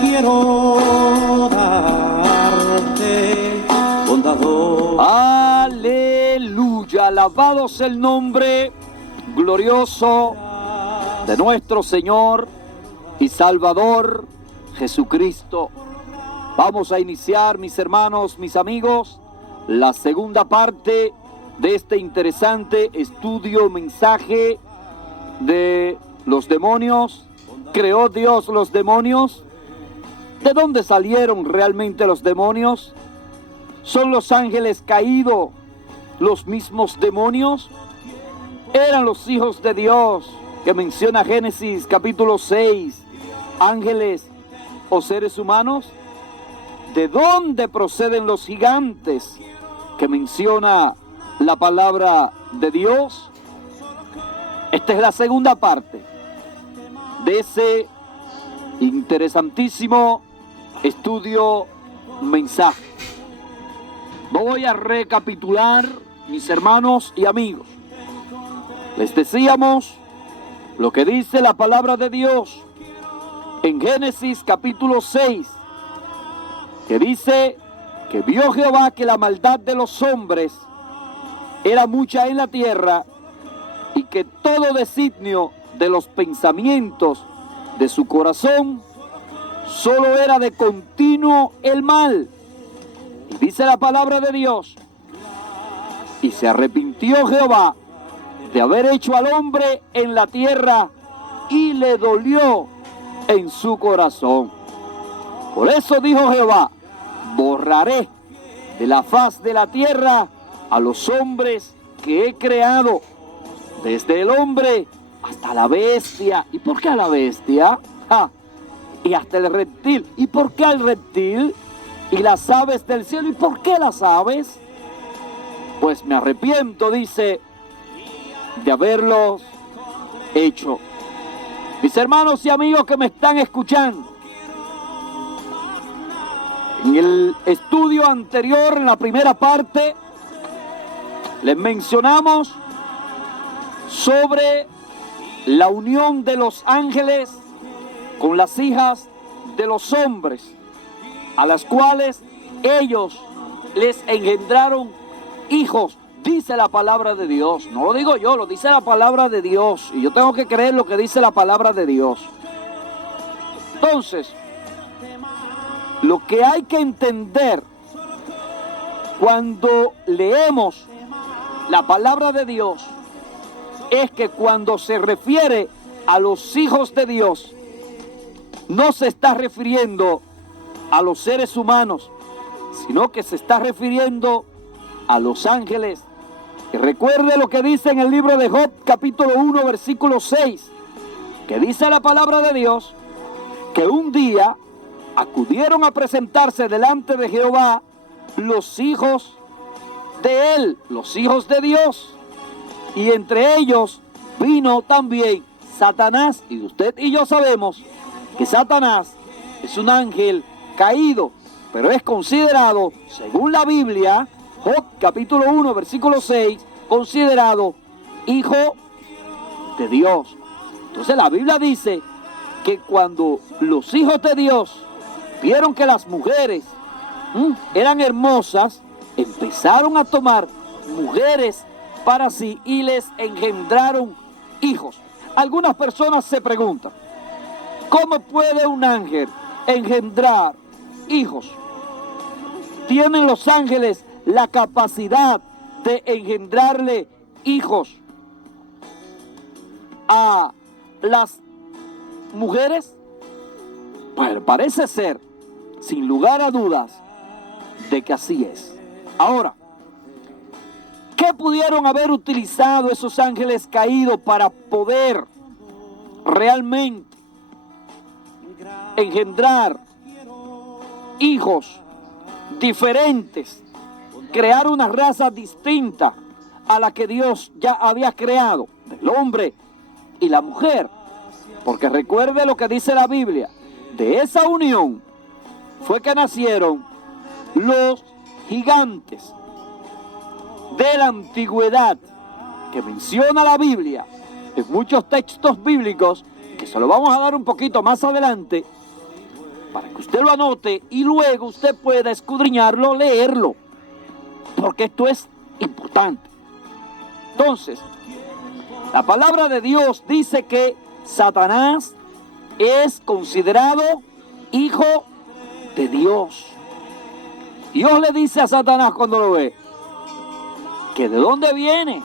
quiero darte, bondadoso. Aleluya, alabado sea el nombre glorioso de nuestro Señor y Salvador Jesucristo. Vamos a iniciar, mis hermanos, mis amigos, la segunda parte de este interesante estudio, mensaje de los demonios. ¿Creó Dios los demonios? ¿De dónde salieron realmente los demonios? ¿Son los ángeles caídos los mismos demonios? ¿Eran los hijos de Dios que menciona Génesis capítulo 6, ángeles o seres humanos? ¿De dónde proceden los gigantes que menciona la palabra de Dios? Esta es la segunda parte de ese interesantísimo estudio, mensaje. Voy a recapitular, mis hermanos y amigos. Les decíamos lo que dice la palabra de Dios en Génesis capítulo 6, que dice que vio Jehová que la maldad de los hombres era mucha en la tierra y que todo designio de los pensamientos de su corazón solo era de continuo el mal. Y dice la palabra de Dios: y se arrepintió Jehová de haber hecho al hombre en la tierra y le dolió en su corazón. Por eso dijo Jehová: borraré de la faz de la tierra a los hombres que he creado, desde el hombre hasta la bestia. ¿Y por qué a la bestia? Y hasta el reptil. ¿Y por qué al reptil? Y las aves del cielo. ¿Y por qué las aves? Pues me arrepiento, dice, de haberlos hecho. Mis hermanos y amigos que me están escuchando, en el estudio anterior, en la primera parte, les mencionamos sobre la unión de los ángeles con las hijas de los hombres, a las cuales ellos les engendraron hijos. Dice la palabra de Dios, no lo digo yo, lo dice la palabra de Dios, y yo tengo que creer lo que dice la palabra de Dios. Entonces, lo que hay que entender cuando leemos la palabra de Dios es que cuando se refiere a los hijos de Dios, no se está refiriendo a los seres humanos, sino que se está refiriendo a los ángeles. Y recuerde lo que dice en el libro de Job, capítulo 1, versículo 6, que dice la palabra de Dios, que un día acudieron a presentarse delante de Jehová los hijos de él, los hijos de Dios, y entre ellos vino también Satanás. Y usted y yo sabemos que Satanás es un ángel caído, pero es considerado, según la Biblia, Job capítulo 1, versículo 6, considerado hijo de Dios. Entonces la Biblia dice que cuando los hijos de Dios vieron que las mujeres eran hermosas, empezaron a tomar mujeres para sí y les engendraron hijos. Algunas personas se preguntan, ¿cómo puede un ángel engendrar hijos? ¿Tienen los ángeles la capacidad de engendrarle hijos a las mujeres? Pues parece ser, sin lugar a dudas, de que así es. Ahora, ¿qué pudieron haber utilizado esos ángeles caídos para poder realmente engendrar hijos diferentes, crear una raza distinta a la que Dios ya había creado, del hombre y la mujer? Porque recuerde lo que dice la Biblia, de esa unión fue que nacieron los gigantes de la antigüedad, que menciona la Biblia en muchos textos bíblicos, que se lo vamos a dar un poquito más adelante, para que usted lo anote y luego usted pueda escudriñarlo, leerlo, porque esto es importante. Entonces, la palabra de Dios dice que Satanás es considerado hijo de Dios. Dios le dice a Satanás cuando lo ve, que de dónde viene.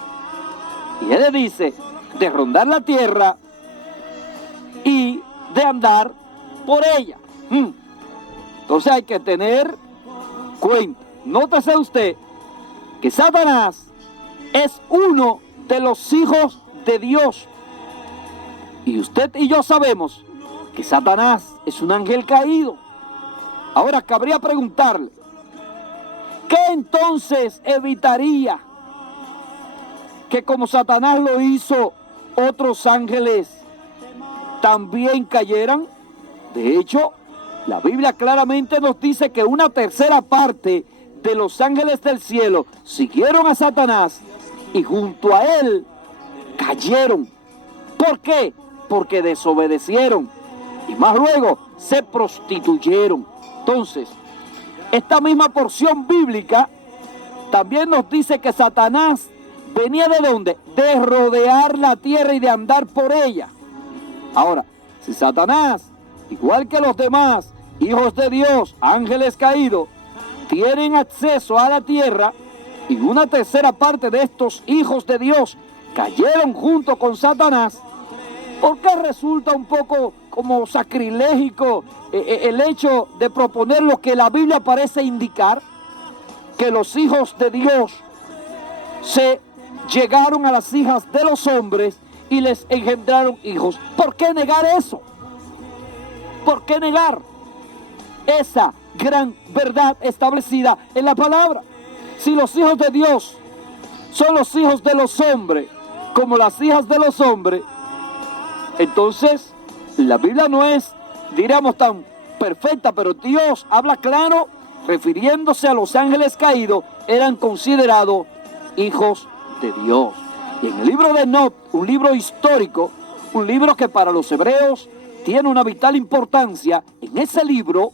Y él le dice, de rondar la tierra y de andar por ella. Entonces hay que tener cuenta. Nótese usted que Satanás es uno de los hijos de Dios. Y usted y yo sabemos que Satanás es un ángel caído. Ahora cabría preguntarle, ¿qué entonces evitaría que como Satanás lo hizo, otros ángeles también cayeran? De hecho, la Biblia claramente nos dice que una tercera parte de los ángeles del cielo siguieron a Satanás y junto a él cayeron. ¿Por qué? Porque desobedecieron y más luego se prostituyeron. Entonces, esta misma porción bíblica también nos dice que Satanás venía ¿de dónde? De rodear la tierra y de andar por ella. Ahora, si Satanás, igual que los demás hijos de Dios, ángeles caídos, tienen acceso a la tierra y una tercera parte de estos hijos de Dios cayeron junto con Satanás, ¿por qué resulta un poco como sacrilégico el hecho de proponer lo que la Biblia parece indicar? Que los hijos de Dios se llegaron a las hijas de los hombres y les engendraron hijos. ¿Por qué negar eso? ¿Por qué negar esa gran verdad establecida en la palabra? Si los hijos de Dios son los hijos de los hombres, como las hijas de los hombres, entonces la Biblia no es, diríamos, tan perfecta, pero Dios habla claro, refiriéndose a los ángeles caídos, eran considerados hijos de Dios. Y en el libro de Enoc, un libro histórico, un libro que para los hebreos tiene una vital importancia, en ese libro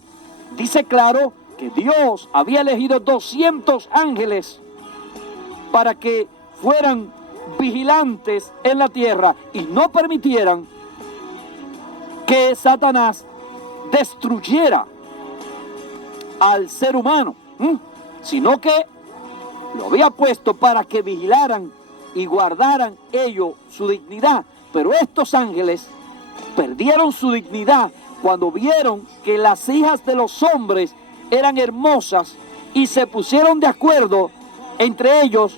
dice claro que Dios había elegido 200 ángeles para que fueran vigilantes en la tierra y no permitieran que Satanás destruyera al ser humano, sino que lo había puesto para que vigilaran y guardaran ellos su dignidad. Pero estos ángeles perdieron su dignidad cuando vieron que las hijas de los hombres eran hermosas y se pusieron de acuerdo entre ellos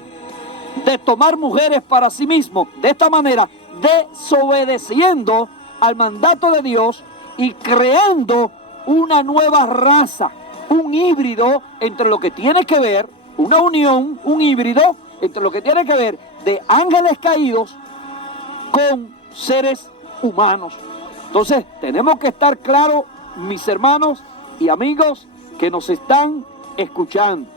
de tomar mujeres para sí mismos, de esta manera desobedeciendo al mandato de Dios y creando una nueva raza, un híbrido entre lo que tiene que ver, una unión, un híbrido entre lo que tiene que ver de ángeles caídos con seres humanos. Entonces tenemos que estar claros, mis hermanos y amigos que nos están escuchando.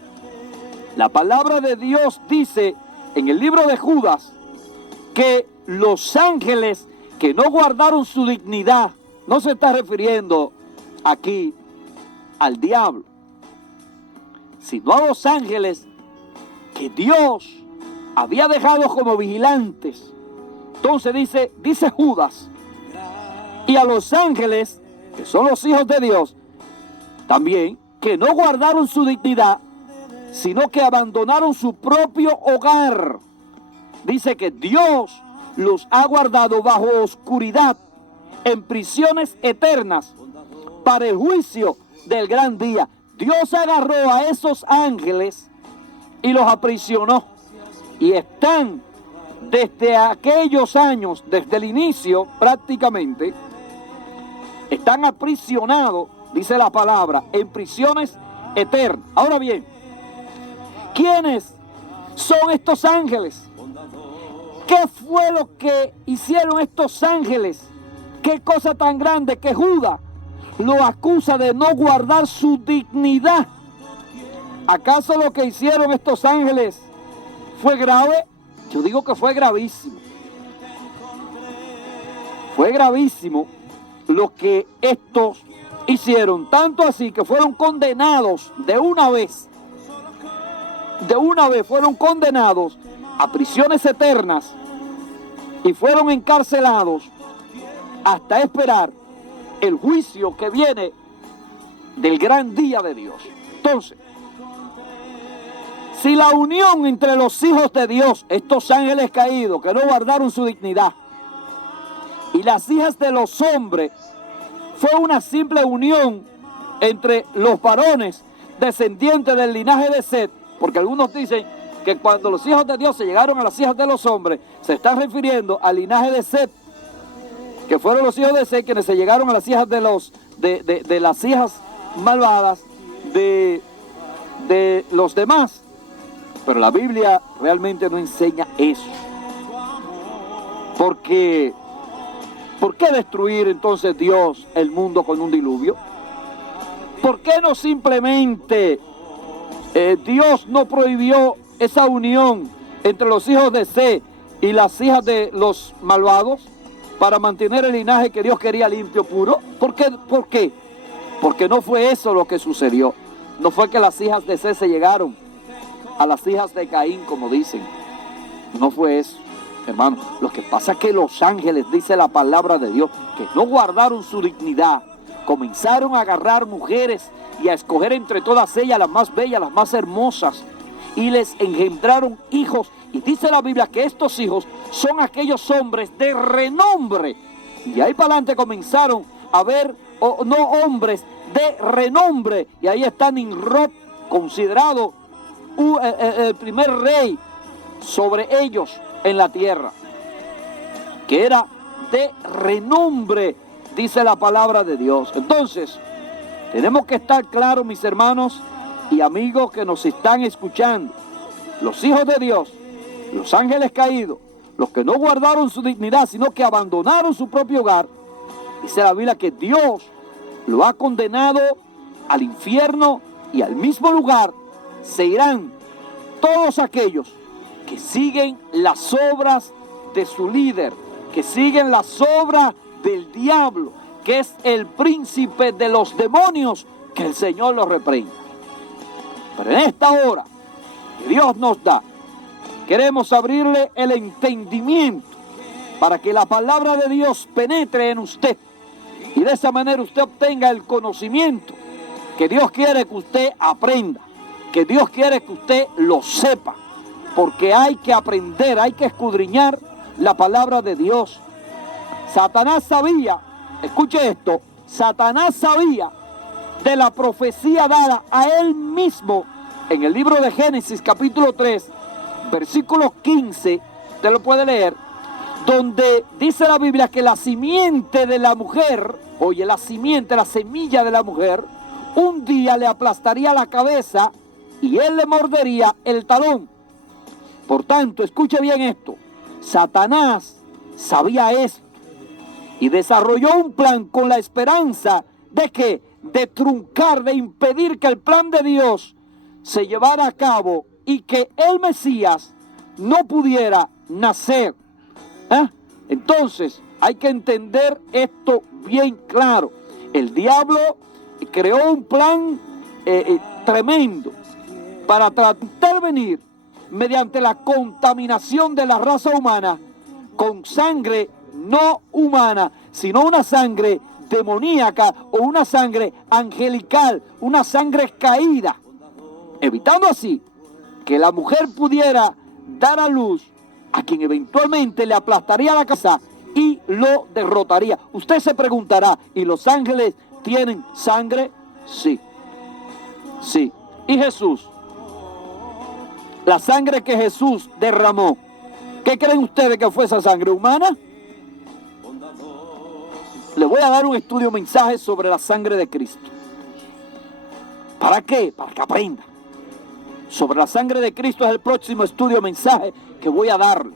La palabra de Dios dice en el libro de Judas que los ángeles que no guardaron su dignidad, no se está refiriendo aquí al diablo, sino a los ángeles que Dios había dejado como vigilantes. Entonces dice Judas, y a los ángeles, que son los hijos de Dios, también, que no guardaron su dignidad, sino que abandonaron su propio hogar. Dice que Dios los ha guardado bajo oscuridad, en prisiones eternas, para el juicio del gran día. Dios agarró a esos ángeles y los aprisionó. Y están desde aquellos años, desde el inicio prácticamente, están aprisionados, dice la palabra, en prisiones eternas. Ahora bien, ¿quiénes son estos ángeles? ¿Qué fue lo que hicieron estos ángeles? ¿Qué cosa tan grande que Judas lo acusa de no guardar su dignidad? ¿Acaso lo que hicieron estos ángeles fue grave? Yo digo que fue gravísimo. Fue gravísimo lo que estos hicieron, tanto así que fueron condenados de una vez fueron condenados a prisiones eternas y fueron encarcelados hasta esperar el juicio que viene del gran día de Dios. Entonces, si la unión entre los hijos de Dios, estos ángeles caídos que no guardaron su dignidad, y las hijas de los hombres fue una simple unión entre los varones descendientes del linaje de Set, porque algunos dicen que cuando los hijos de Dios se llegaron a las hijas de los hombres, se están refiriendo al linaje de Set, que fueron los hijos de Set quienes se llegaron a las hijas de las hijas malvadas de los demás. Pero la Biblia realmente no enseña eso. Porque, ¿por qué destruir entonces Dios el mundo con un diluvio? ¿Por qué no simplemente Dios no prohibió esa unión entre los hijos de Set y las hijas de los malvados para mantener el linaje que Dios quería limpio, puro? ¿Por qué? ¿Por qué? Porque no fue eso lo que sucedió. No fue que las hijas de Set se llegaron a las hijas de Caín, como dicen. No fue eso, hermano. Lo que pasa es que los ángeles, dice la palabra de Dios, que no guardaron su dignidad, comenzaron a agarrar mujeres y a escoger entre todas ellas las más bellas, las más hermosas, y les engendraron hijos. Y dice la Biblia que estos hijos son aquellos hombres de renombre. Y ahí para adelante comenzaron a ver, no hombres de renombre. Y ahí está Nimrod, considerado el primer rey sobre ellos en la tierra, que era de renombre, dice la palabra de Dios. Entonces, tenemos que estar claros, mis hermanos y amigos que nos están escuchando. Los hijos de Dios, los ángeles caídos, los que no guardaron su dignidad, sino que abandonaron su propio hogar, dice la Biblia que Dios lo ha condenado al infierno, y al mismo lugar se irán todos aquellos que siguen las obras de su líder, que siguen las obras del diablo, que es el príncipe de los demonios, que el Señor los reprenda. Pero en esta hora que Dios nos da, queremos abrirle el entendimiento para que la palabra de Dios penetre en usted, y de esa manera usted obtenga el conocimiento que Dios quiere que usted aprenda, que Dios quiere que usted lo sepa, porque hay que aprender, hay que escudriñar la palabra de Dios. Satanás sabía, escuche esto, Satanás sabía de la profecía dada a él mismo en el libro de Génesis capítulo 3, versículo 15, usted lo puede leer, donde dice la Biblia que la simiente de la mujer, oye, la semilla de la mujer, un día le aplastaría la cabeza y él le mordería el talón. Por tanto, escuche bien esto, Satanás sabía esto y desarrolló un plan con la esperanza de que, de truncar, de impedir que el plan de Dios se llevara a cabo y que el Mesías no pudiera nacer. Entonces, hay que entender esto bien claro. El diablo creó un plan tremendo para tratar de intervenir mediante la contaminación de la raza humana con sangre no humana, sino una sangre demoníaca o una sangre angelical, una sangre caída, evitando así que la mujer pudiera dar a luz a quien eventualmente le aplastaría la cabeza y lo derrotaría. Usted se preguntará, ¿y los ángeles tienen sangre? Sí, sí. ¿Y Jesús? La sangre que Jesús derramó, ¿qué creen ustedes que fue esa sangre humana? Le voy a dar un estudio mensaje sobre la sangre de Cristo. ¿Para qué? Para que aprenda. Sobre la sangre de Cristo es el próximo estudio mensaje que voy a darle,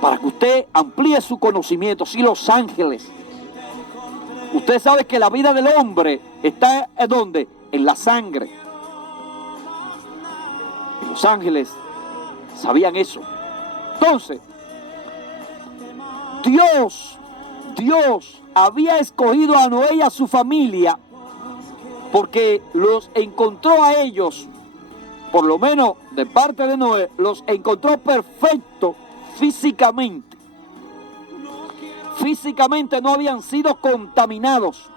para que usted amplíe su conocimiento. Si los ángeles, usted sabe que la vida del hombre está ¿en dónde? En la sangre. Y los ángeles sabían eso. Entonces, Dios Dios había escogido a Noé y a su familia porque los encontró a ellos, por lo menos de parte de Noé, los encontró perfectos físicamente. Físicamente no habían sido contaminados.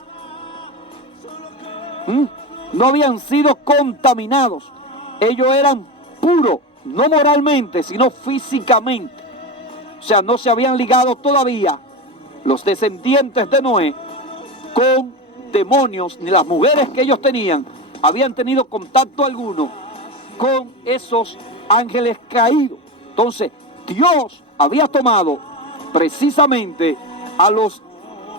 No habían sido contaminados. Ellos eran puros, no moralmente, sino físicamente. O sea, no se habían ligado todavía los descendientes de Noé con demonios, ni las mujeres que ellos tenían habían tenido contacto alguno con esos ángeles caídos. Entonces, Dios había tomado precisamente a los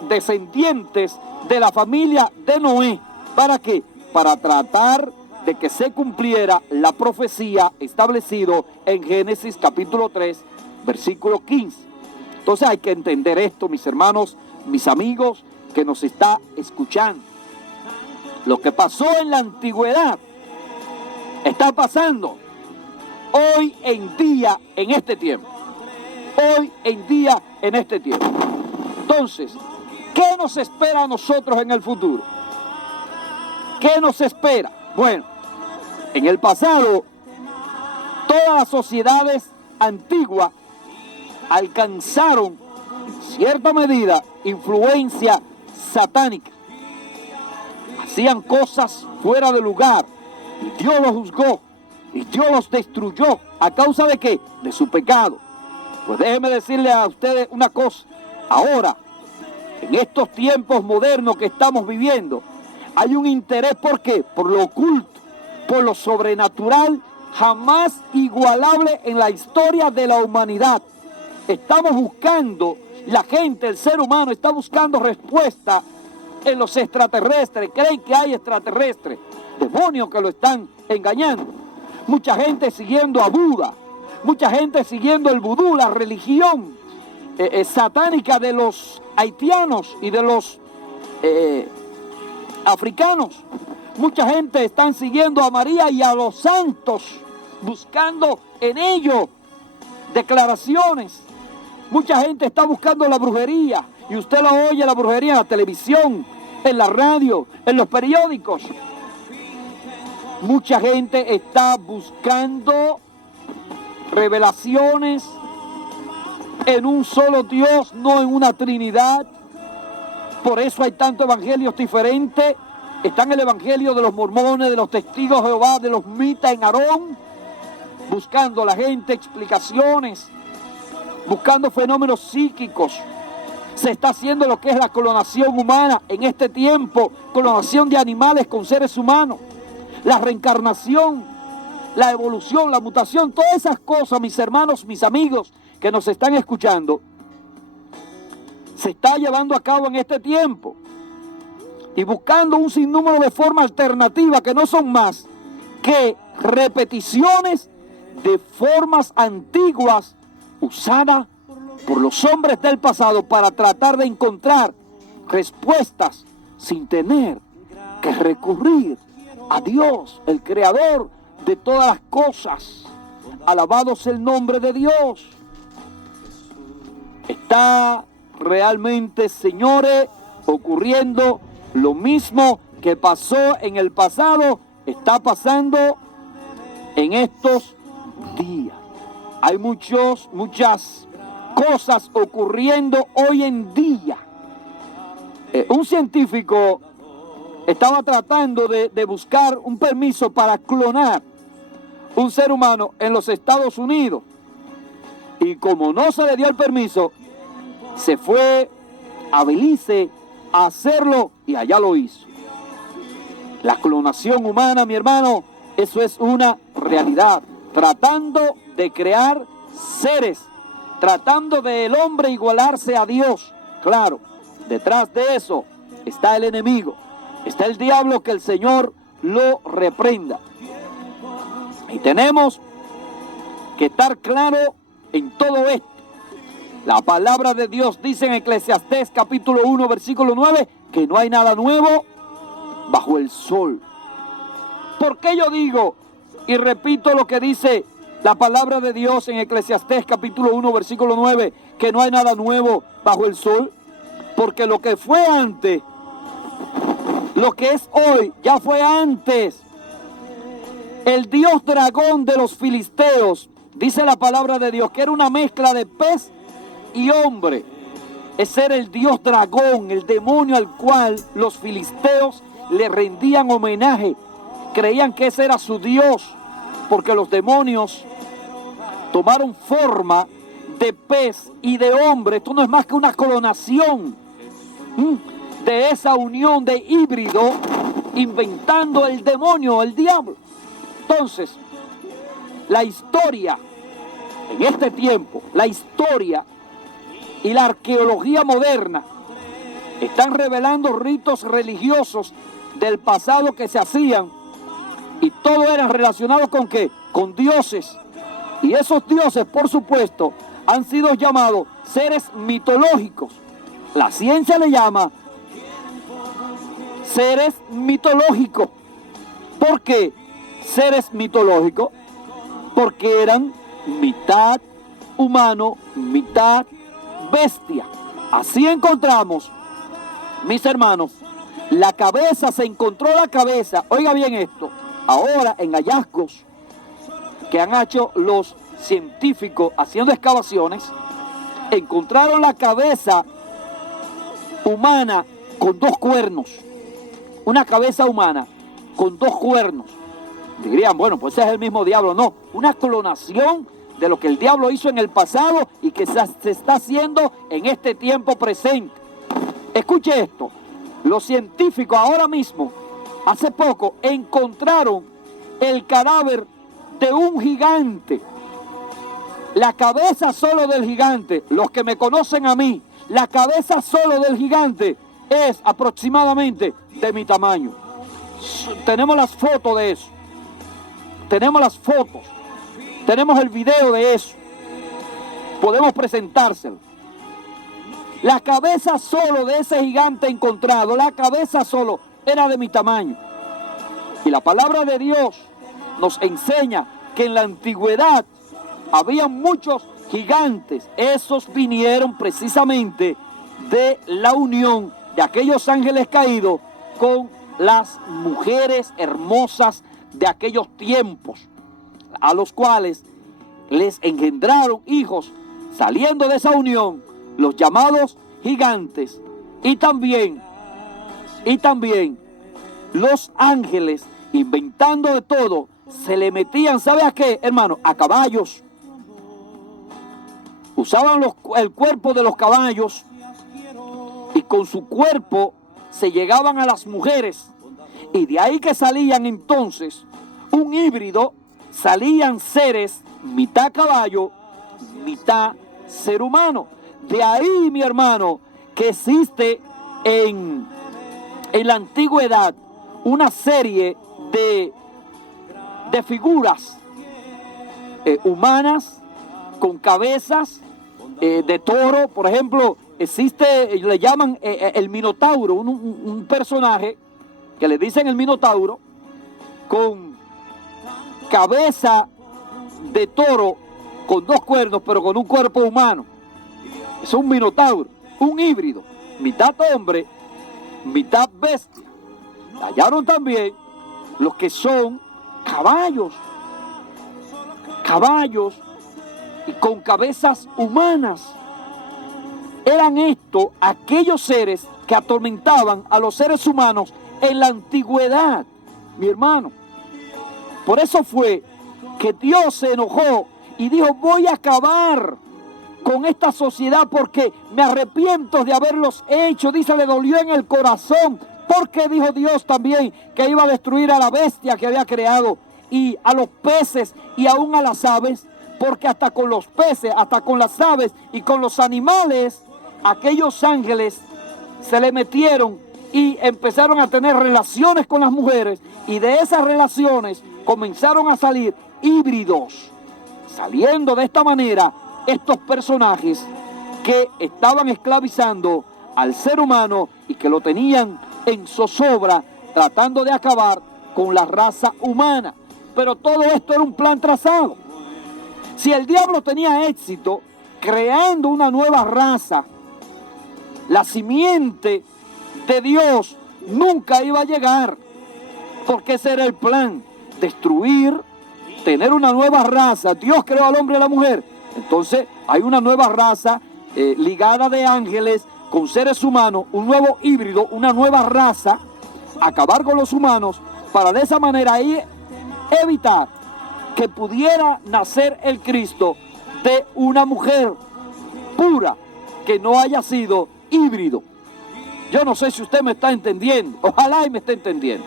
descendientes de la familia de Noé. ¿Para qué? Para tratar de que se cumpliera la profecía establecido en Génesis capítulo 3, versículo 15. Entonces hay que entender esto, mis hermanos, mis amigos, que nos está escuchando. Lo que pasó en la antigüedad está pasando hoy en día en este tiempo. Hoy en día en este tiempo. Entonces, ¿qué nos espera a nosotros en el futuro? ¿Qué nos espera? Bueno, en el pasado, todas las sociedades antiguas alcanzaron, en cierta medida, influencia satánica. Hacían cosas fuera de lugar y Dios los juzgó y Dios los destruyó. ¿A causa de qué? De su pecado. Pues déjenme decirle a ustedes una cosa. Ahora, en estos tiempos modernos que estamos viviendo, hay un interés, ¿por qué? Por lo oculto, por lo sobrenatural, jamás igualable en la historia de la humanidad. Estamos buscando, la gente, el ser humano está buscando respuesta en los extraterrestres. Creen que hay extraterrestres, demonios que lo están engañando. Mucha gente siguiendo a Buda, mucha gente siguiendo el vudú, la religión satánica de los haitianos y de los africanos. Mucha gente están siguiendo a María y a los santos, buscando en ellos declaraciones. Mucha gente está buscando la brujería, y usted lo oye, la brujería en la televisión, en la radio, en los periódicos. Mucha gente está buscando revelaciones en un solo Dios, no en una Trinidad. Por eso hay tantos evangelios diferentes. Están el evangelio de los mormones, de los testigos de Jehová, de los mitas en Aarón, buscando la gente explicaciones, buscando fenómenos psíquicos. Se está haciendo lo que es la clonación humana en este tiempo, clonación de animales con seres humanos, la reencarnación, la evolución, la mutación, todas esas cosas, mis hermanos, mis amigos que nos están escuchando, se está llevando a cabo en este tiempo y buscando un sinnúmero de formas alternativas que no son más que repeticiones de formas antiguas usadas por los hombres del pasado para tratar de encontrar respuestas sin tener que recurrir a Dios, el creador de todas las cosas. Alabado sea el nombre de Dios. Está realmente, señores, ocurriendo lo mismo que pasó en el pasado, está pasando en estos días. Hay muchas cosas ocurriendo hoy en día. Un científico estaba tratando de buscar un permiso para clonar un ser humano en los Estados Unidos. Y como no se le dio el permiso, se fue a Belice a hacerlo y allá lo hizo. La clonación humana, mi hermano, eso es una realidad. Tratando de crear seres, tratando de el hombre igualarse a Dios. Claro, detrás de eso está el enemigo, está el diablo, que el Señor lo reprenda. Y tenemos que estar claro en todo esto. La palabra de Dios dice en Eclesiastés capítulo 1 versículo 9 que no hay nada nuevo bajo el sol. ¿Por qué yo digo y repito lo que dice la palabra de Dios en Eclesiastés capítulo 1 versículo 9 que no hay nada nuevo bajo el sol? Porque lo que fue antes, lo que es hoy, ya fue antes. El dios dragón de los filisteos, dice la palabra de Dios, que era una mezcla de pez y hombre. Ese era el dios dragón, el demonio al cual los filisteos le rendían homenaje. Creían que ese era su dios, porque los demonios tomaron forma de pez y de hombre. Esto no es más que una clonación de esa unión de híbrido, inventando el demonio, el diablo. Entonces, la historia en este tiempo, la historia y la arqueología moderna están revelando ritos religiosos del pasado que se hacían, y todo era relacionado con ¿qué? Con dioses. Y esos dioses, por supuesto, han sido llamados seres mitológicos. La ciencia le llama seres mitológicos. ¿Por qué seres mitológicos? Porque eran mitad humano, mitad bestia. Así encontramos, mis hermanos, la cabeza, se encontró la cabeza, oiga bien esto, ahora en hallazgos que han hecho los científicos haciendo excavaciones, encontraron la cabeza humana con 2 cuernos. Una cabeza humana con 2 cuernos. Dirían, bueno, pues ese es el mismo diablo. No, una clonación de lo que el diablo hizo en el pasado y que se está haciendo en este tiempo presente. Escuche esto, los científicos ahora mismo, hace poco, encontraron el cadáver de un gigante. La cabeza solo del gigante, los que me conocen a mí, la cabeza solo del gigante es aproximadamente de mi tamaño. Tenemos las fotos de eso. Tenemos las fotos. Tenemos el video de eso. Podemos presentárselo. La cabeza solo de ese gigante encontrado, la cabeza solo era de mi tamaño. Y la palabra de Dios nos enseña que en la antigüedad había muchos gigantes. Esos vinieron precisamente de la unión de aquellos ángeles caídos con las mujeres hermosas de aquellos tiempos, a los cuales les engendraron hijos saliendo de esa unión, los llamados gigantes, y también los ángeles, inventando de todo, se le metían, ¿sabe a qué, hermano? A caballos. Usaban el cuerpo de los caballos y con su cuerpo se llegaban a las mujeres, y de ahí que salían entonces un híbrido, salían seres mitad caballo, mitad ser humano. De ahí, mi hermano, que existe en la antigüedad una serie de figuras humanas con cabezas de toro. Por ejemplo, existe, le llaman el Minotauro, un personaje que le dicen el Minotauro, con cabeza de toro, con 2 cuernos, pero con un cuerpo humano. Es un Minotauro, un híbrido, mitad hombre, mitad bestia. Hallaron también los que son caballos y con cabezas humanas. Eran estos aquellos seres que atormentaban a los seres humanos en la antigüedad, mi hermano. Por eso fue que Dios se enojó y dijo: voy a acabar con esta sociedad porque me arrepiento de haberlos hecho. Dice, le dolió en el corazón, porque dijo Dios también que iba a destruir a la bestia que había creado, y a los peces y aún a las aves, porque hasta con los peces, hasta con las aves y con los animales, aquellos ángeles se le metieron y empezaron a tener relaciones con las mujeres, y de esas relaciones comenzaron a salir híbridos, saliendo de esta manera estos personajes que estaban esclavizando al ser humano y que lo tenían en zozobra, tratando de acabar con la raza humana. Pero todo esto era un plan trazado. Si el diablo tenía éxito creando una nueva raza, la simiente de Dios nunca iba a llegar, porque ese era el plan, destruir, tener una nueva raza. Dios creó al hombre y a la mujer, entonces hay una nueva raza ligada de ángeles con seres humanos, un nuevo híbrido, una nueva raza, acabar con los humanos, para de esa manera evitar que pudiera nacer el Cristo de una mujer pura, que no haya sido híbrido. Yo no sé si usted me está entendiendo, ojalá y me esté entendiendo.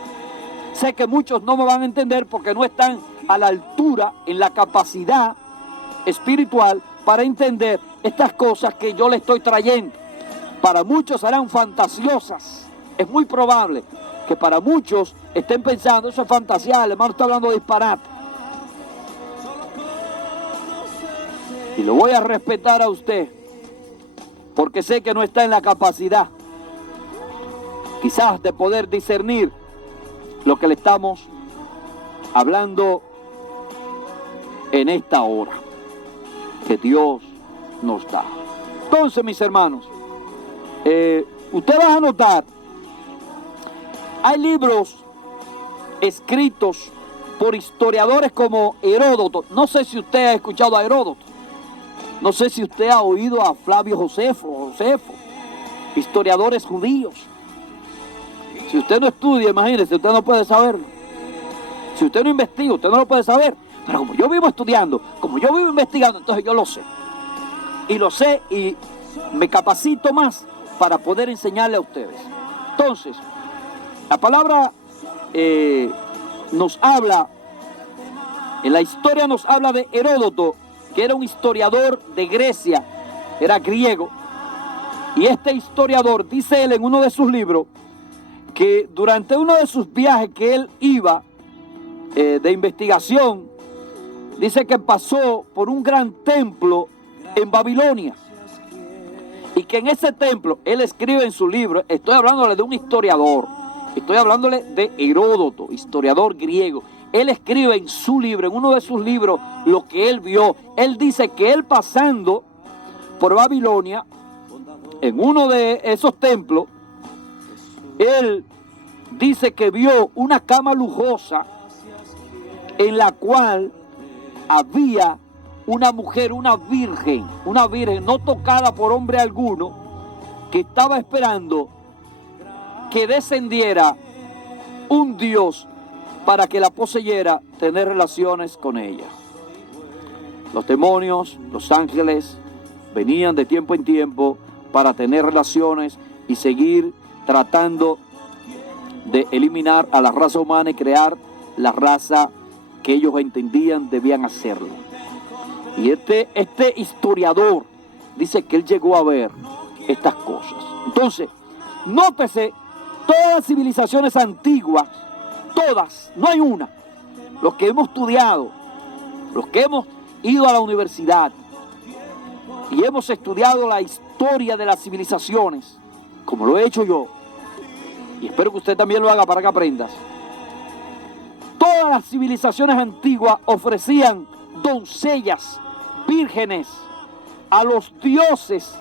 Sé que muchos no me van a entender porque no están a la altura, en la capacidad espiritual para entender estas cosas que yo le estoy trayendo. Para muchos serán fantasiosas. Es muy probable que para muchos estén pensando, eso es fantasía, el hermano está hablando de disparate. Y lo voy a respetar a usted, porque sé que no está en la capacidad, quizás, de poder discernir lo que le estamos hablando en esta hora que Dios nos da. Entonces, mis hermanos, usted va a notar, hay libros escritos por historiadores como Heródoto. No sé si usted ha escuchado a Heródoto. No sé si usted ha oído a Flavio Josefo, historiadores judíos. Si usted no estudia, imagínese, usted no puede saberlo. Si usted no investiga, usted no lo puede saber. Pero como yo vivo estudiando, como yo vivo investigando, entonces yo lo sé. Y lo sé y me capacito más para poder enseñarle a ustedes. Entonces, la palabra nos habla, en la historia nos habla de Heródoto, que era un historiador de Grecia, era griego. Y este historiador, dice él en uno de sus libros, que durante uno de sus viajes que él iba de investigación, dice que pasó por un gran templo en Babilonia. Y que en ese templo, él escribe en su libro, estoy hablándole de un historiador, estoy hablándole de Heródoto, historiador griego. Él escribe en su libro, en uno de sus libros, lo que él vio. Él dice que él, pasando por Babilonia, en uno de esos templos, él dice que vio una cama lujosa en la cual había una mujer, una virgen no tocada por hombre alguno, que estaba esperando que descendiera un Dios para que la poseyera, tener relaciones con ella. Los demonios, los ángeles, venían de tiempo en tiempo para tener relaciones y seguir tratando de eliminar a la raza humana y crear la raza que ellos entendían debían hacerlo. Y este historiador dice que él llegó a ver estas cosas. Entonces, nótese, todas las civilizaciones antiguas, todas, no hay una, los que hemos estudiado, los que hemos ido a la universidad y hemos estudiado la historia de las civilizaciones, como lo he hecho yo, y espero que usted también lo haga para que aprendas. Todas las civilizaciones antiguas ofrecían doncellas, vírgenes, a los dioses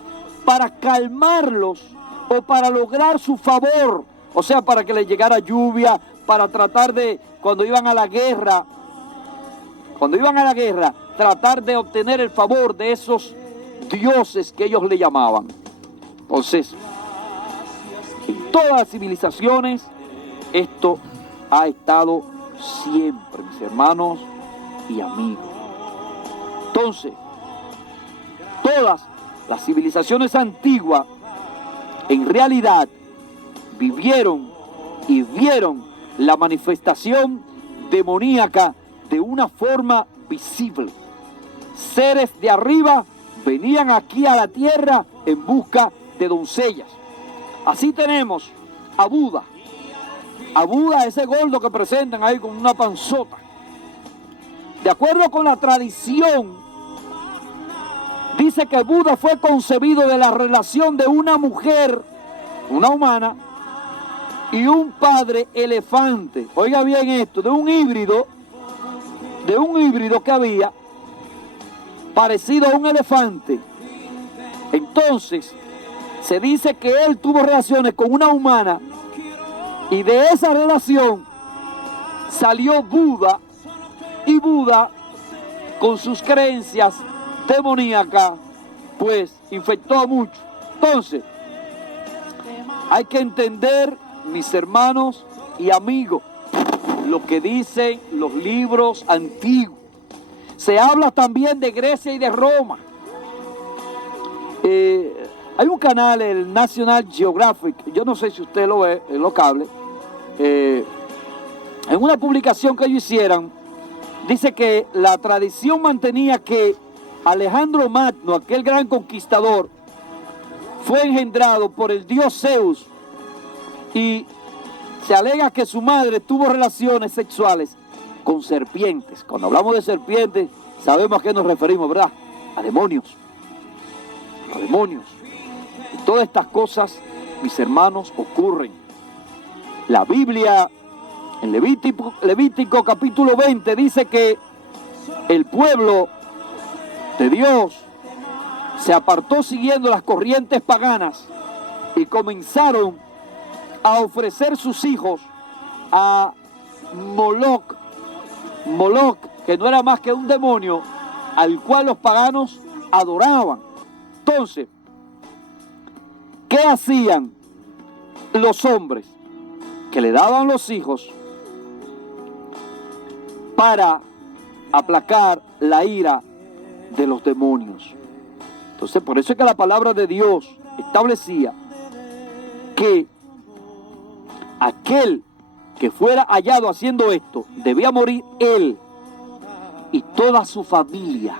para calmarlos o para lograr su favor, o sea, para que les llegara lluvia, para tratar de, cuando iban a la guerra, tratar de obtener el favor de esos dioses que ellos le llamaban. Entonces, en todas las civilizaciones esto ha estado siempre, mis hermanos y amigos. Entonces, todas las civilizaciones antiguas en realidad vivieron y vieron la manifestación demoníaca de una forma visible. Seres de arriba venían aquí a la tierra en busca de doncellas. Así tenemos a Buda. A Buda, ese gordo que presentan ahí con una panzota. De acuerdo con la tradición, dice que Buda fue concebido de la relación de una mujer, una humana, y un padre elefante. Oiga bien esto, de un híbrido que había, parecido a un elefante. Entonces, se dice que él tuvo relaciones con una humana y de esa relación salió Buda, y Buda con sus creencias demoníacas pues infectó a muchos. Entonces hay que entender, mis hermanos y amigos, lo que dicen los libros antiguos. Se habla también de Grecia y de Roma. Hay un canal, el National Geographic, yo no sé si usted lo ve en los cables, en una publicación que ellos hicieron, dice que la tradición mantenía que Alejandro Magno, aquel gran conquistador, fue engendrado por el dios Zeus, y se alega que su madre tuvo relaciones sexuales con serpientes. Cuando hablamos de serpientes, sabemos a qué nos referimos, ¿verdad? A demonios. A demonios. Y todas estas cosas, mis hermanos, ocurren. La Biblia, en Levítico capítulo 20, dice que el pueblo de Dios se apartó siguiendo las corrientes paganas y comenzaron a ofrecer sus hijos a Moloch. Moloch, que no era más que un demonio al cual los paganos adoraban. Entonces, ¿qué hacían los hombres? Que le daban los hijos para aplacar la ira de los demonios. Entonces, por eso es que la palabra de Dios establecía que aquel que fuera hallado haciendo esto, debía morir él y toda su familia.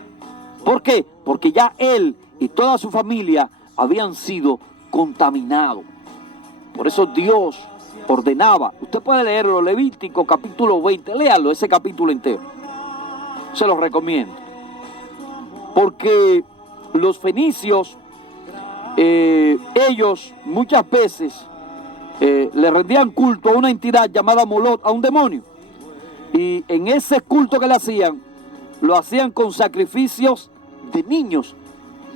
¿Por qué? Porque ya él y toda su familia habían sido contaminados. Por eso Dios ordenaba. Usted puede leerlo, Levítico capítulo 20, léalo, ese capítulo entero. Se lo recomiendo. Porque los fenicios, ellos muchas veces le rendían culto a una entidad llamada Moloch, a un demonio. Y en ese culto que le hacían, lo hacían con sacrificios de niños.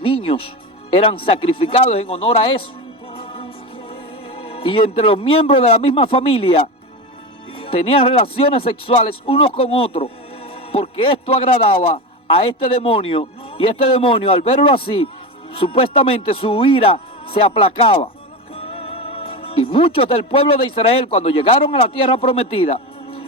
Niños eran sacrificados en honor a eso. Y entre los miembros de la misma familia tenían relaciones sexuales unos con otros, porque esto agradaba a este demonio. Y este demonio, al verlo así, supuestamente su ira se aplacaba. Y muchos del pueblo de Israel, cuando llegaron a la tierra prometida,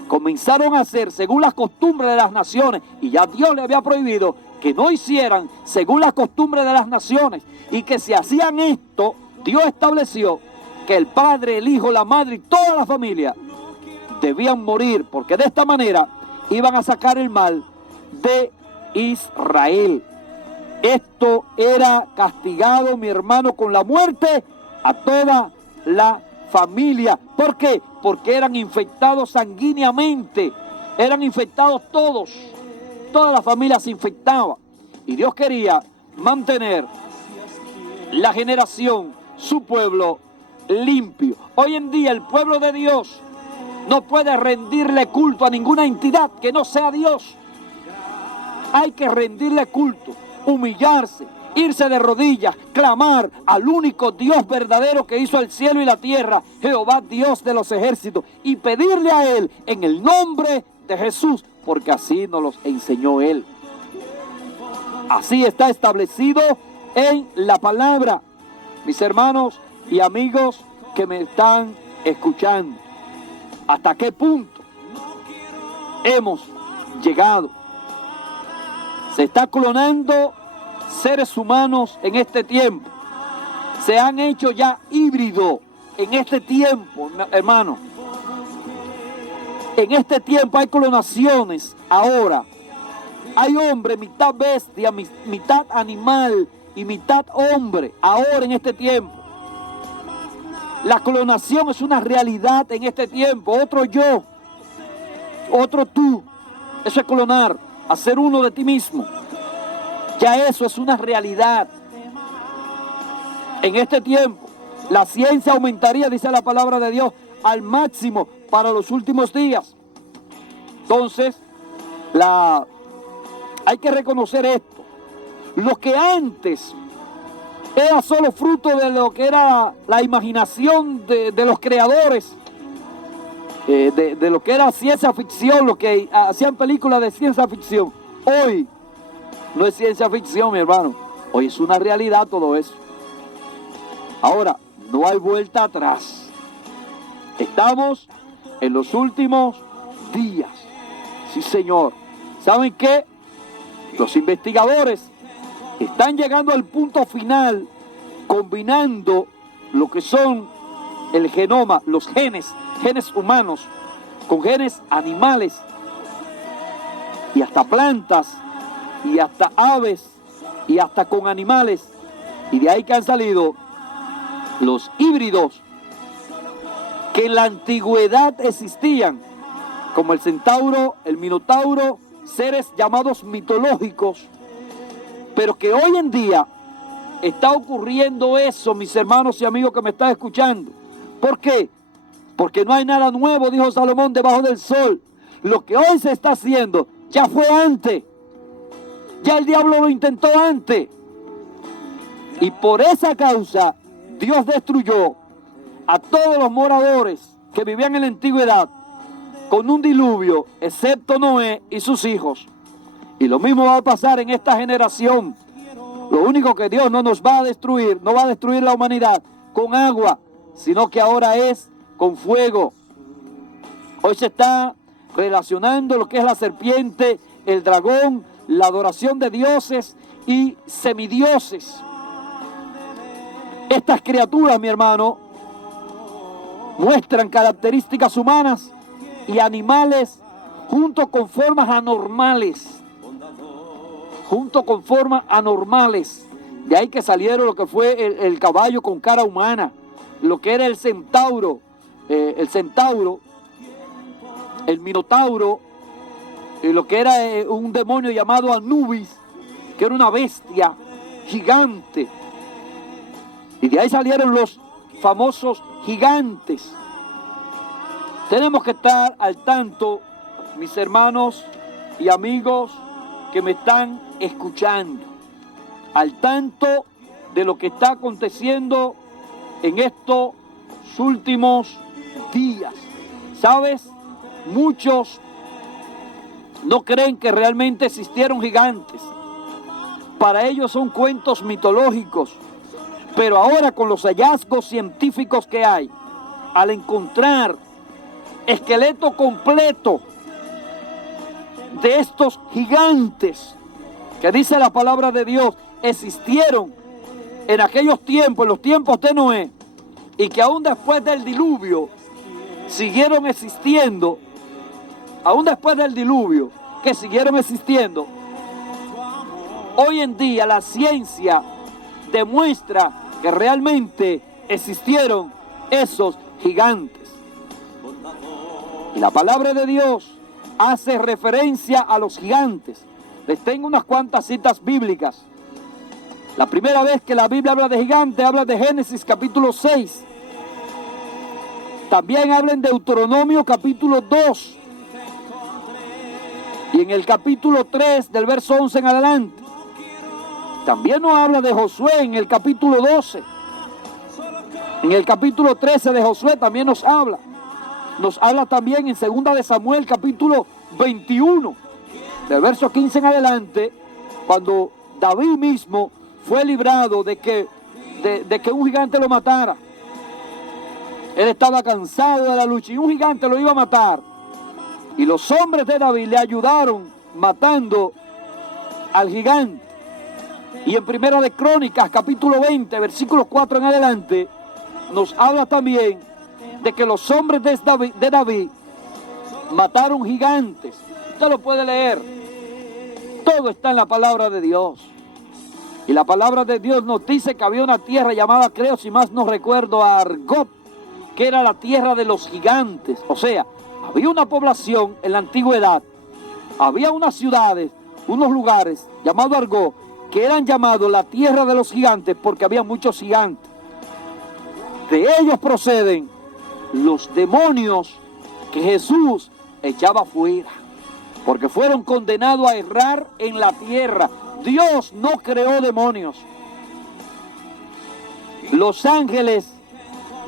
comenzaron a hacer según las costumbres de las naciones, y ya Dios le había prohibido que no hicieran según las costumbres de las naciones, y que si hacían esto, Dios estableció que el padre, el hijo, la madre y toda la familia debían morir, porque de esta manera iban a sacar el mal de Israel. Esto era castigado, mi hermano, con la muerte a toda la familia. ¿Por qué? Porque eran infectados sanguíneamente, eran infectados todos, toda la familia se infectaba, y Dios quería mantener la generación, su pueblo, limpio. Hoy en día el pueblo de Dios no puede rendirle culto a ninguna entidad que no sea Dios. Hay que rendirle culto, humillarse, irse de rodillas, clamar al único Dios verdadero que hizo el cielo y la tierra, Jehová Dios de los ejércitos, y pedirle a Él en el nombre de Jesús, porque así nos los enseñó Él. Así está establecido en la palabra. Mis hermanos y amigos que me están escuchando, ¿hasta qué punto hemos llegado? Se está clonando seres humanos en este tiempo. Se han hecho ya híbridos en este tiempo, hermano. En este tiempo hay clonaciones ahora. Hay hombre, mitad bestia, mitad animal y mitad hombre, ahora en este tiempo. La clonación es una realidad en este tiempo. Otro yo, otro tú. Eso es clonar, hacer uno de ti mismo. Ya eso es una realidad. En este tiempo, la ciencia aumentaría, dice la palabra de Dios, al máximo para los últimos días. Entonces, hay que reconocer esto. Lo que antes era solo fruto de lo que era la imaginación de los creadores, de lo que era ciencia ficción, lo que hacían películas de ciencia ficción. Hoy no es ciencia ficción, mi hermano. Hoy es una realidad todo eso. Ahora, no hay vuelta atrás. Estamos en los últimos días. Sí, señor. ¿Saben qué? Los investigadores están llegando al punto final combinando lo que son el genoma, los genes humanos, con genes animales y hasta plantas y hasta aves y hasta con animales. Y de ahí que han salido los híbridos que en la antigüedad existían, como el centauro, el minotauro, seres llamados mitológicos, pero que hoy en día está ocurriendo eso, mis hermanos y amigos que me están escuchando. ¿Por qué? Porque no hay nada nuevo, dijo Salomón, debajo del sol. Lo que hoy se está haciendo ya fue antes. Ya el diablo lo intentó antes. Y por esa causa Dios destruyó a todos los moradores que vivían en la antigüedad con un diluvio, excepto Noé y sus hijos. Y lo mismo va a pasar en esta generación. Lo único que Dios no nos va a destruir, no va a destruir la humanidad con agua, sino que ahora es con fuego. Hoy se está relacionando lo que es la serpiente, el dragón, la adoración de dioses y semidioses. Estas criaturas, mi hermano, muestran características humanas y animales junto con formas anormales. De ahí que salieron lo que fue el caballo con cara humana, lo que era el centauro, el minotauro, lo que era un demonio llamado Anubis, que era una bestia gigante. Y de ahí salieron los famosos gigantes. Tenemos que estar al tanto, mis hermanos y amigos que me están escuchando, al tanto de lo que está aconteciendo en estos últimos días. ¿Sabes? Muchos no creen que realmente existieron gigantes. Para ellos son cuentos mitológicos. Pero ahora con los hallazgos científicos que hay, al encontrar esqueleto completo de estos gigantes que dice la palabra de Dios existieron en aquellos tiempos, en los tiempos de Noé, y que aún después del diluvio siguieron existiendo, hoy en día la ciencia demuestra que realmente existieron esos gigantes. Y la palabra de Dios hace referencia a los gigantes. Les tengo unas cuantas citas bíblicas. La primera vez que la Biblia habla de gigante, habla de Génesis capítulo 6. También habla en Deuteronomio capítulo 2. Y en el capítulo 3 del verso 11 en adelante. También nos habla de Josué en el capítulo 12. En el capítulo 13 de Josué también nos habla. Nos habla también en 2 de Samuel capítulo 21. Del verso 15 en adelante, cuando David mismo fue librado de que un gigante lo matara. Él estaba cansado de la lucha y un gigante lo iba a matar. Y los hombres de David le ayudaron matando al gigante. Y en Primera de Crónicas, capítulo 20, versículos 4 en adelante, nos habla también de que los hombres de David mataron gigantes. Usted lo puede leer. Todo está en la palabra de Dios. Y la palabra de Dios nos dice que había una tierra llamada, creo, si más no recuerdo, Argot, que era la tierra de los gigantes. O sea, había una población en la antigüedad, había unas ciudades, unos lugares llamados Argot, que eran llamados la tierra de los gigantes porque había muchos gigantes. De ellos proceden los demonios que Jesús echaba fuera, porque fueron condenados a errar en la tierra. Dios no creó demonios. Los ángeles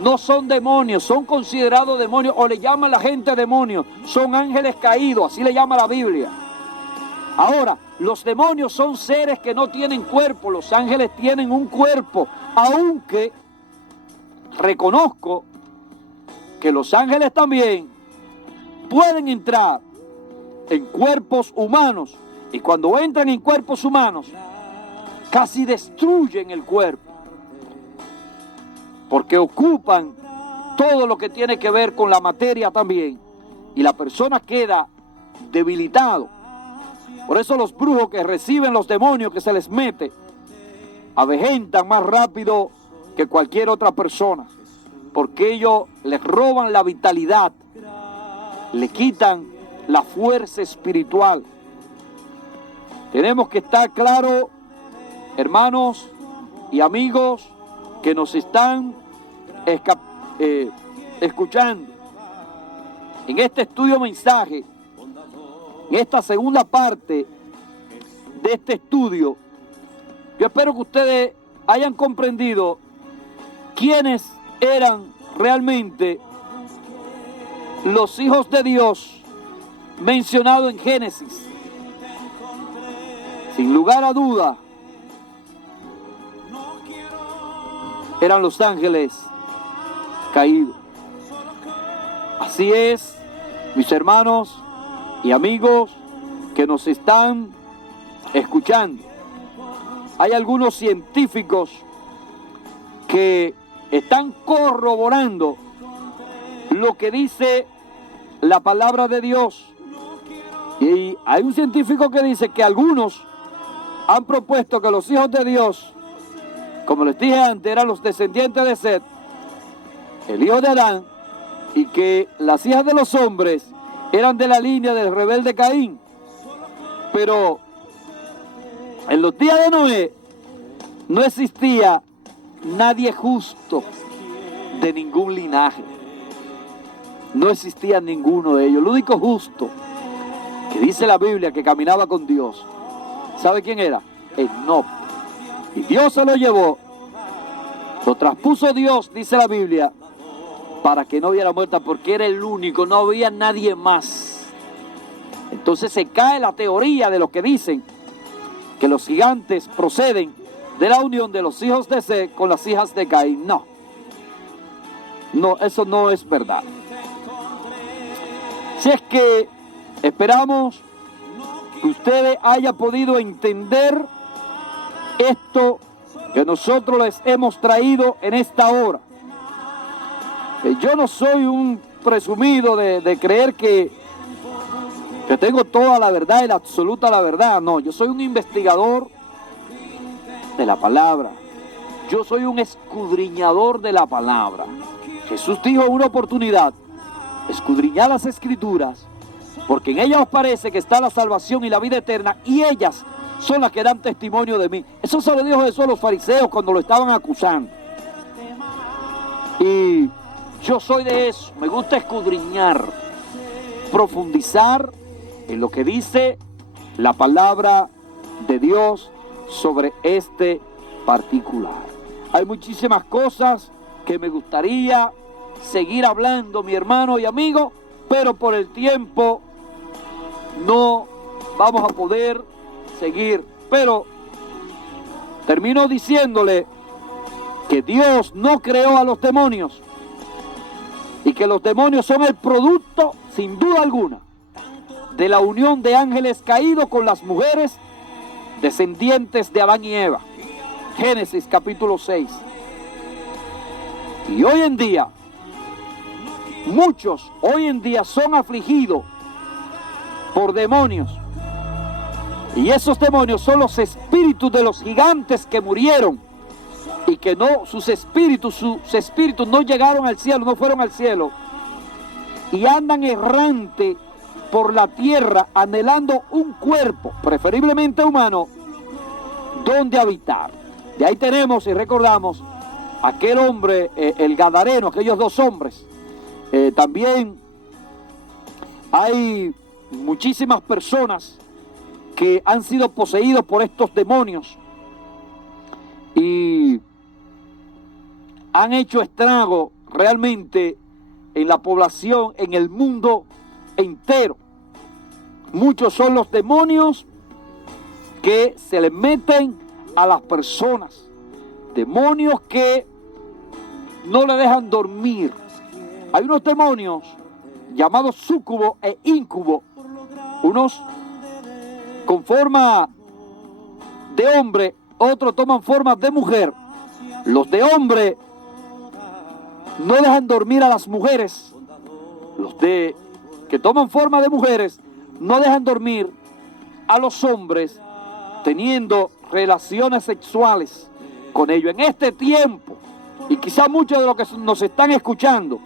no son demonios, son considerados demonios, o le llama la gente demonios. Son ángeles caídos, así le llama la Biblia. Ahora, los demonios son seres que no tienen cuerpo, los ángeles tienen un cuerpo, aunque reconozco que los ángeles también pueden entrar en cuerpos humanos, y cuando entran en cuerpos humanos, casi destruyen el cuerpo, porque ocupan todo lo que tiene que ver con la materia también, y la persona queda debilitado. Por eso los brujos que reciben los demonios que se les mete, avejentan más rápido que cualquier otra persona, porque ellos les roban la vitalidad, le quitan la fuerza espiritual. Tenemos que estar claros, hermanos y amigos que nos están escuchando en este estudio mensaje, en esta segunda parte de este estudio. Yo espero que ustedes hayan comprendido quiénes eran realmente los hijos de Dios mencionados en Génesis. Sin lugar a duda, eran los ángeles caídos. Así es, mis hermanos y amigos que nos están escuchando. Hay algunos científicos que están corroborando lo que dice la palabra de Dios. Y hay un científico que dice que algunos han propuesto que los hijos de Dios, como les dije antes, eran los descendientes de Set, el hijo de Adán, y que las hijas de los hombres eran de la línea del rebelde Caín. Pero en los días de Noé no existía nadie justo de ningún linaje. No existía ninguno de ellos. El único justo que dice la Biblia que caminaba con Dios, ¿sabe quién era? Enoc. Y Dios se lo llevó, lo traspuso Dios, dice la Biblia, para que no hubiera muerta, porque era el único, no había nadie más. Entonces se cae la teoría de lo que dicen que los gigantes proceden de la unión de los hijos de Set con las hijas de Caín. No, eso no es verdad. Si es que esperamos que ustedes hayan podido entender esto que nosotros les hemos traído en esta hora. Yo no soy un presumido de creer que tengo toda la verdad y la absoluta la verdad. No, yo soy un investigador de la palabra. Yo soy un escudriñador de la palabra. Jesús dijo en una oportunidad: escudriñad las escrituras, porque en ellas os parece que está la salvación y la vida eterna, y ellas son las que dan testimonio de mí. Eso se lo dijo Jesús a los fariseos cuando lo estaban acusando. Y yo soy de eso. Me gusta escudriñar, profundizar en lo que dice la palabra de Dios sobre este particular. Hay muchísimas cosas que me gustaría seguir hablando, mi hermano y amigo, pero por el tiempo no vamos a poder seguir. Pero termino diciéndole que Dios no creó a los demonios y que los demonios son el producto, sin duda alguna, de la unión de ángeles caídos con las mujeres descendientes de Adán y Eva. Génesis capítulo 6. Y hoy en día, muchos hoy en día son afligidos por demonios. Y esos demonios son los espíritus de los gigantes que murieron y que no, sus espíritus no llegaron al cielo, no fueron al cielo, y andan errante por la tierra anhelando un cuerpo, preferiblemente humano, donde habitar. De ahí tenemos y recordamos aquel hombre, el Gadareno, aquellos dos hombres. También hay muchísimas personas que han sido poseídos por estos demonios. Y han hecho estrago realmente en la población, en el mundo entero. Muchos son los demonios que se le meten a las personas. Demonios que no le dejan dormir. Hay unos demonios llamados súcubo e íncubo. Unos con forma de hombre, otros toman forma de mujer. Los de hombre no dejan dormir a las mujeres. Los que toman forma de mujeres no dejan dormir a los hombres teniendo relaciones sexuales con ellos. En este tiempo, y quizá muchos de los que nos están escuchando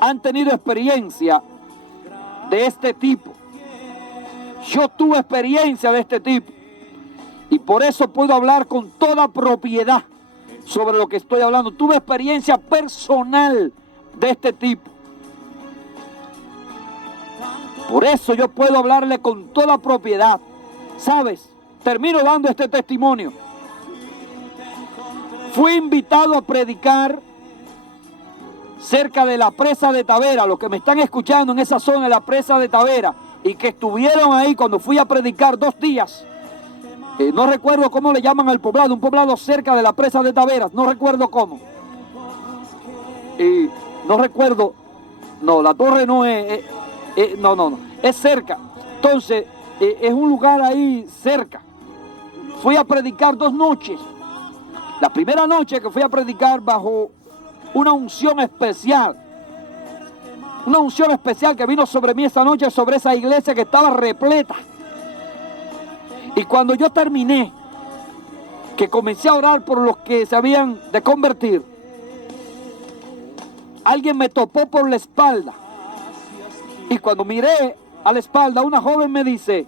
han tenido experiencia de este tipo. Yo tuve experiencia de este tipo y por eso puedo hablar con toda propiedad sobre lo que estoy hablando. Tuve experiencia personal de este tipo. Por eso yo puedo hablarle con toda propiedad. ¿Sabes? Termino dando este testimonio. Fui invitado a predicar cerca de la presa de Tavera. Los que me están escuchando en esa zona de la presa de Tavera y que estuvieron ahí cuando fui a predicar 2 días. No recuerdo cómo le llaman al poblado, un poblado cerca de la presa de Taveras, no recuerdo cómo. No recuerdo, no, la torre no es, no, es cerca. Entonces, es un lugar ahí cerca. Fui a predicar 2 noches. La primera noche que fui a predicar bajo una unción especial. Una unción especial que vino sobre mí esa noche, sobre esa iglesia que estaba repleta. Y cuando yo terminé, que comencé a orar por los que se habían de convertir, alguien me topó por la espalda. Y cuando miré a la espalda, una joven me dice,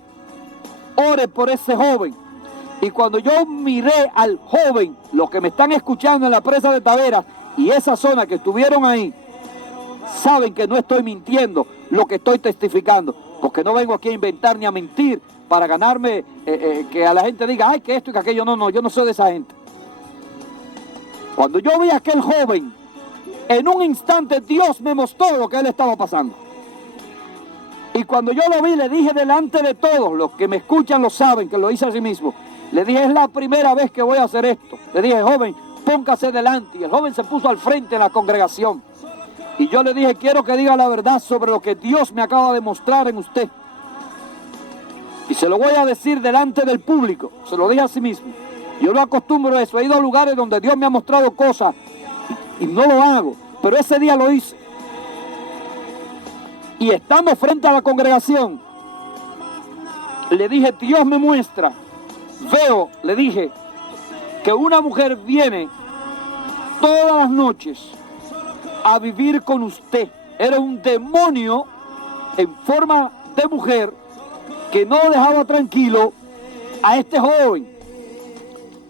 ore por ese joven. Y cuando yo miré al joven, los que me están escuchando en la presa de Taveras y esa zona que estuvieron ahí, saben que no estoy mintiendo lo que estoy testificando, porque no vengo aquí a inventar ni a mentir para ganarme que a la gente diga, ay, que esto y que aquello. No, yo no soy de esa gente. Cuando yo vi a aquel joven, en un instante Dios me mostró lo que él estaba pasando. Y cuando yo lo vi, le dije delante de todos, los que me escuchan lo saben, que lo hice así mismo. Le dije, es la primera vez que voy a hacer esto. Le dije, joven, póngase delante. Y el joven se puso al frente de la congregación. Y yo le dije, quiero que diga la verdad sobre lo que Dios me acaba de mostrar en usted. Y se lo voy a decir delante del público. Se lo dije a sí mismo. Yo no acostumbro a eso. He ido a lugares donde Dios me ha mostrado cosas y no lo hago. Pero ese día lo hice. Y estando frente a la congregación, le dije, Dios me muestra. Veo, le dije, que una mujer viene todas las noches a vivir con usted. Era un demonio en forma de mujer que no dejaba tranquilo a este joven.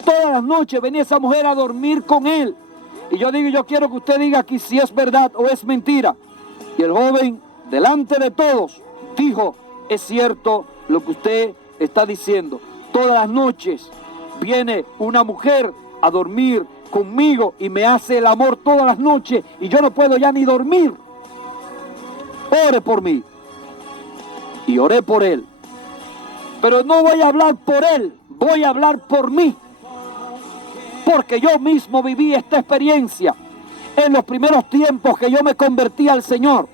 Todas las noches venía esa mujer a dormir con él. Y yo digo, yo quiero que usted diga aquí si es verdad o es mentira. Y el joven, delante de todos, dijo, es cierto lo que usted está diciendo. Todas las noches viene una mujer a dormir conmigo y me hace el amor todas las noches y yo no puedo ya ni dormir. Ore por mí. Y oré por él. Pero no voy a hablar por él, voy a hablar por mí. Porque yo mismo viví esta experiencia en los primeros tiempos que yo me convertí al Señor.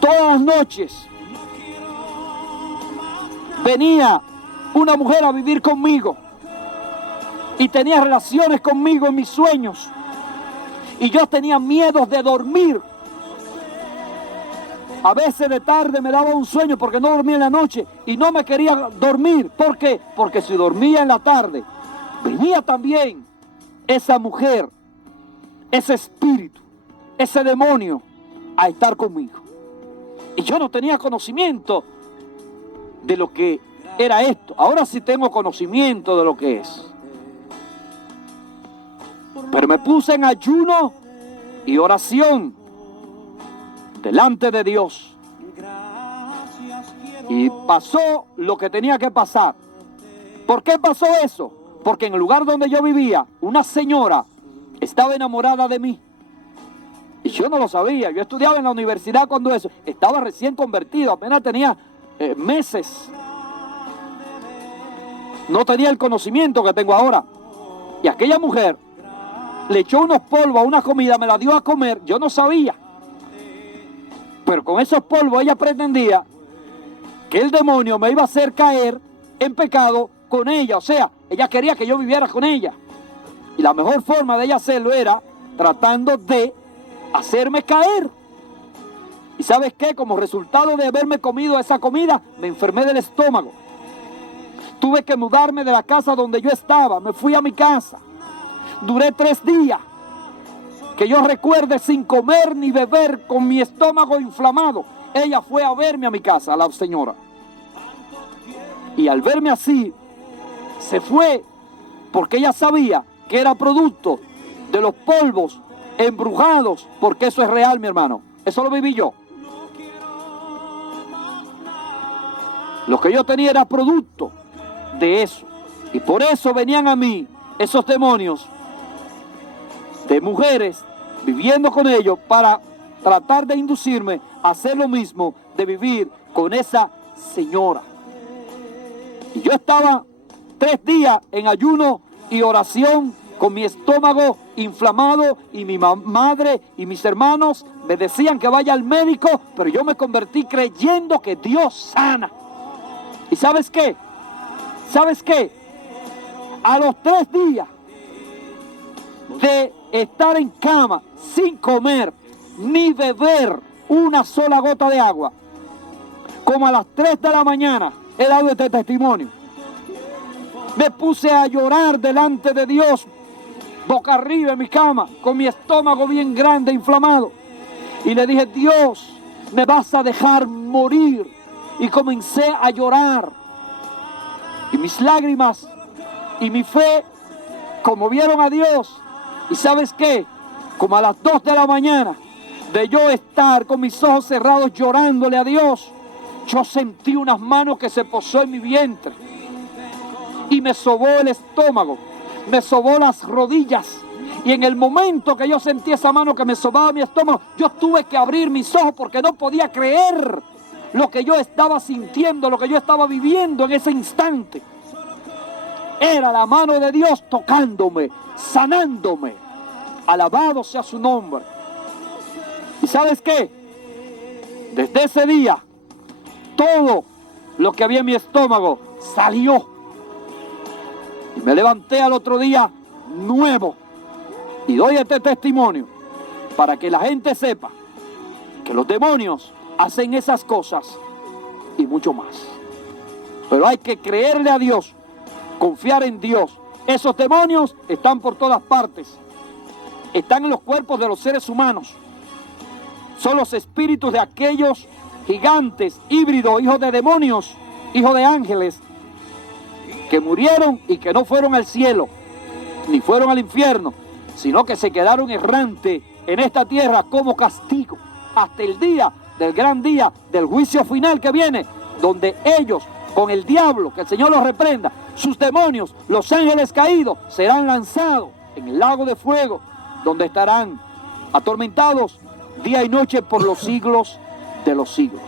Todas las noches venía una mujer a vivir conmigo y tenía relaciones conmigo en mis sueños. Y yo tenía miedo de dormir. A veces de tarde me daba un sueño porque no dormía en la noche y no me quería dormir. ¿Por qué? Porque si dormía en la tarde, venía también esa mujer, ese espíritu, ese demonio a estar conmigo. Y yo no tenía conocimiento de lo que era esto. Ahora sí tengo conocimiento de lo que es. Pero me puse en ayuno y oración delante de Dios. Y pasó lo que tenía que pasar. ¿Por qué pasó eso? Porque en el lugar donde yo vivía, una señora estaba enamorada de mí. Y yo no lo sabía. Yo estudiaba en la universidad cuando eso. Estaba recién convertido, apenas tenía meses. No tenía el conocimiento que tengo ahora. Y aquella mujer le echó unos polvos a una comida, me la dio a comer, yo no sabía. Pero con esos polvos ella pretendía que el demonio me iba a hacer caer en pecado con ella. O sea, ella quería que yo viviera con ella. Y la mejor forma de ella hacerlo era tratando de hacerme caer. ¿Y sabes qué? Como resultado de haberme comido esa comida, me enfermé del estómago. Tuve que mudarme de la casa donde yo estaba. Me fui a mi casa. Duré 3 días. Que yo recuerde sin comer ni beber, con mi estómago inflamado. Ella fue a verme a mi casa, la señora. Y al verme así, se fue porque ella sabía que era producto de los polvos embrujados, porque eso es real, mi hermano. Eso lo viví yo. Lo que yo tenía era producto de eso. Y por eso venían a mí esos demonios de mujeres viviendo con ellos para tratar de inducirme a hacer lo mismo, de vivir con esa señora. Y yo estaba 3 días en ayuno y oración con mi estómago inflamado, y mi madre y mis hermanos me decían que vaya al médico, pero yo me convertí creyendo que Dios sana. ¿Y sabes qué? ¿Sabes qué? A los 3 días de estar en cama sin comer ni beber una sola gota de agua, como a las 3 de la mañana he dado este testimonio, me puse a llorar delante de Dios, boca arriba en mi cama, con mi estómago bien grande, inflamado, y le dije: Dios, me vas a dejar morir. Y comencé a llorar, y mis lágrimas y mi fe conmovieron a Dios. ¿Y sabes qué? Como a las 2 de la mañana, de yo estar con mis ojos cerrados llorándole a Dios, yo sentí unas manos que se posó en mi vientre y me sobó el estómago, me sobó las rodillas. Y en el momento que yo sentí esa mano que me sobaba mi estómago, yo tuve que abrir mis ojos porque no podía creer lo que yo estaba sintiendo, lo que yo estaba viviendo en ese instante. Era la mano de Dios tocándome, sanándome. Alabado sea su nombre. ¿Y sabes qué? Desde ese día, todo lo que había en mi estómago salió. Y me levanté al otro día nuevo. Y doy este testimonio para que la gente sepa que los demonios hacen esas cosas y mucho más. Pero hay que creerle a Dios, confiar en Dios. Esos demonios están por todas partes. Están en los cuerpos de los seres humanos. Son los espíritus de aquellos gigantes, híbridos, hijos de demonios, hijos de ángeles, que murieron y que no fueron al cielo, ni fueron al infierno, sino que se quedaron errantes en esta tierra como castigo, hasta el día del gran día del juicio final que viene, donde ellos, con el diablo, que el Señor los reprenda, sus demonios, los ángeles caídos, serán lanzados en el lago de fuego, donde estarán atormentados día y noche por los siglos de los siglos.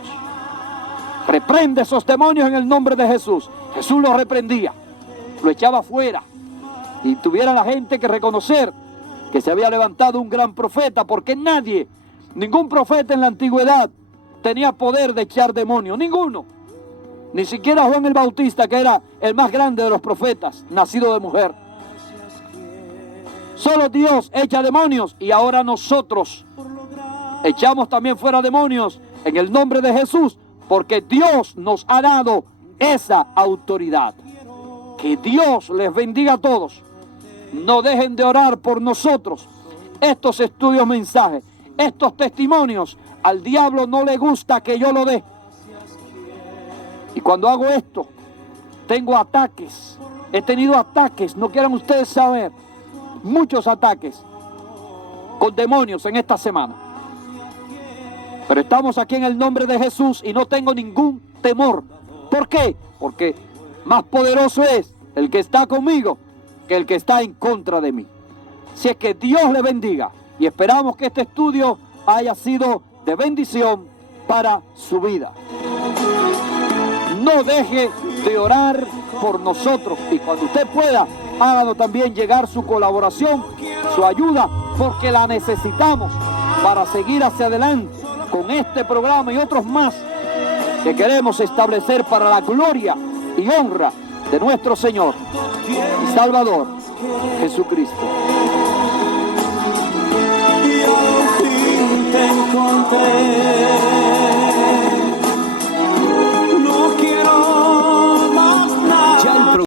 Reprende esos demonios en el nombre de Jesús. Jesús los reprendía, lo echaba fuera, y tuviera la gente que reconocer que se había levantado un gran profeta, porque nadie, ningún profeta en la antigüedad tenía poder de echar demonios, ninguno. Ni siquiera Juan el Bautista, que era el más grande de los profetas, nacido de mujer. Solo Dios echa demonios, y ahora nosotros echamos también fuera demonios en el nombre de Jesús, porque Dios nos ha dado esa autoridad. Que Dios les bendiga a todos. No dejen de orar por nosotros. Estos estudios, mensajes, estos testimonios, al diablo no le gusta que yo lo dé. Y cuando hago esto, tengo ataques. He tenido ataques, no quieran ustedes saber, muchos ataques con demonios en esta semana. Pero estamos aquí en el nombre de Jesús y no tengo ningún temor. ¿Por qué? Porque más poderoso es el que está conmigo que el que está en contra de mí. Si es que Dios le bendiga y esperamos que este estudio haya sido de bendición para su vida. No deje de orar por nosotros y cuando usted pueda, háganos también llegar su colaboración, su ayuda, porque la necesitamos para seguir hacia adelante con este programa y otros más que queremos establecer para la gloria y honra de nuestro Señor y Salvador Jesucristo. Y al fin te encontré.